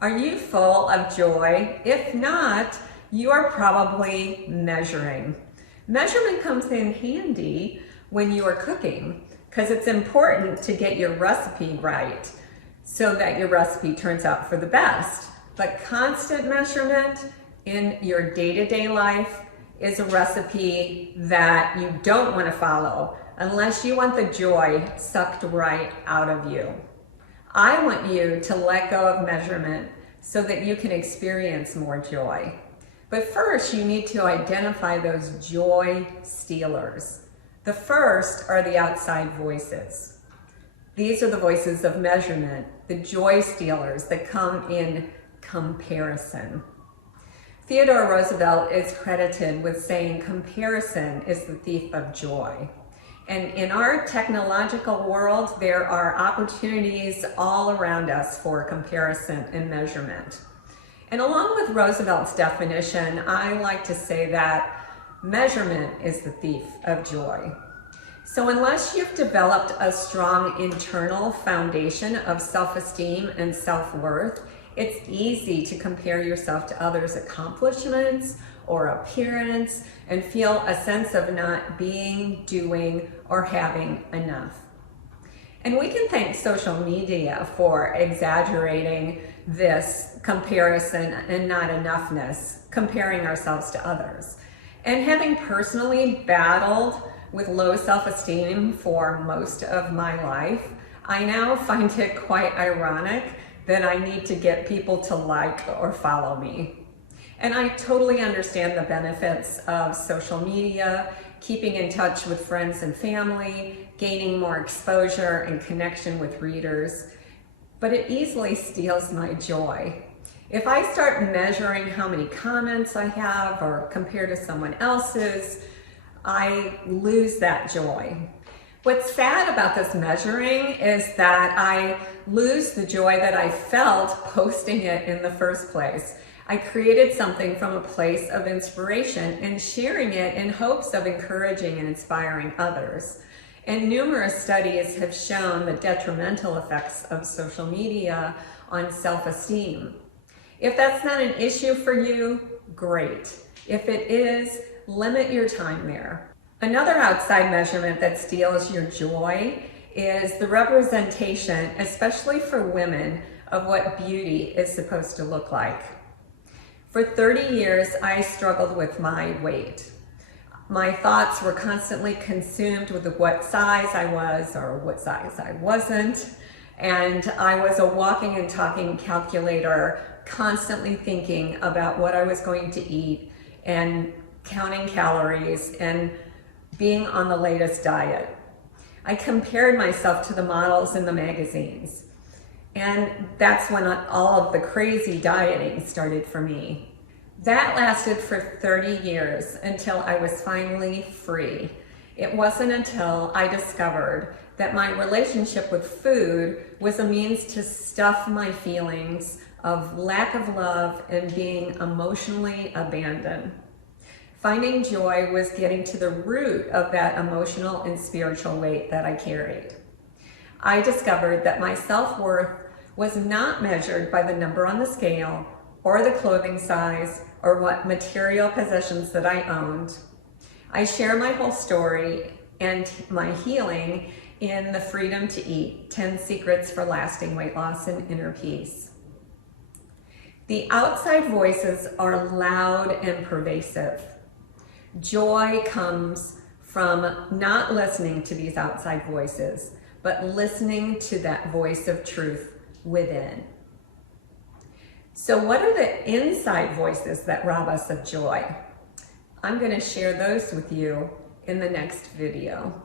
Are you full of joy? If not, you are probably measuring. Measurement comes in handy when you are cooking because it's important to get your recipe right so that your recipe turns out for the best. But constant measurement in your day-to-day life is a recipe that you don't want to follow unless you want the joy sucked right out of you. I want you to let go of measurement so that you can experience more joy. But first, you need to identify those joy stealers. The first are the outside voices. These are the voices of measurement, the joy stealers that come in comparison. Theodore Roosevelt is credited with saying comparison is the thief of joy. And in our technological world, there are opportunities all around us for comparison and measurement. And along with Roosevelt's definition, I like to say that measurement is the thief of joy. So unless you've developed a strong internal foundation of self-esteem and self-worth, it's easy to compare yourself to others' accomplishments or appearance and feel a sense of not being, doing, or having enough. And we can thank social media for exaggerating this comparison and not enoughness, comparing ourselves to others. And having personally battled with low self-esteem for most of my life, I now find it quite ironic that I need to get people to like or follow me. And I totally understand the benefits of social media, keeping in touch with friends and family, gaining more exposure and connection with readers, but it easily steals my joy. If I start measuring how many comments I have or compare to someone else's, I lose that joy. What's sad about this measuring is that I lose the joy that I felt posting it in the first place. I created something from a place of inspiration and sharing it in hopes of encouraging and inspiring others. And numerous studies have shown the detrimental effects of social media on self-esteem. If that's not an issue for you, great. If it is, limit your time there. Another outside measurement that steals your joy is the representation, especially for women, of what beauty is supposed to look like. For 30 years, I struggled with my weight. My thoughts were constantly consumed with what size I was or what size I wasn't. And I was a walking and talking calculator, constantly thinking about what I was going to eat and counting calories and being on the latest diet. I compared myself to the models in the magazines. And that's when all of the crazy dieting started for me. That lasted for 30 years until I was finally free. It wasn't until I discovered that my relationship with food was a means to stuff my feelings of lack of love and being emotionally abandoned. Finding joy was getting to the root of that emotional and spiritual weight that I carried. I discovered that my self-worth was not measured by the number on the scale or the clothing size or what material possessions that I owned. I share my whole story and my healing in The Freedom to Eat, 10 Secrets for Lasting Weight Loss and Inner Peace. The outside voices are loud and pervasive. Joy comes from not listening to these outside voices, but listening to that voice of truth within. So what are the inside voices that rob us of joy? I'm going to share those with you in the next video.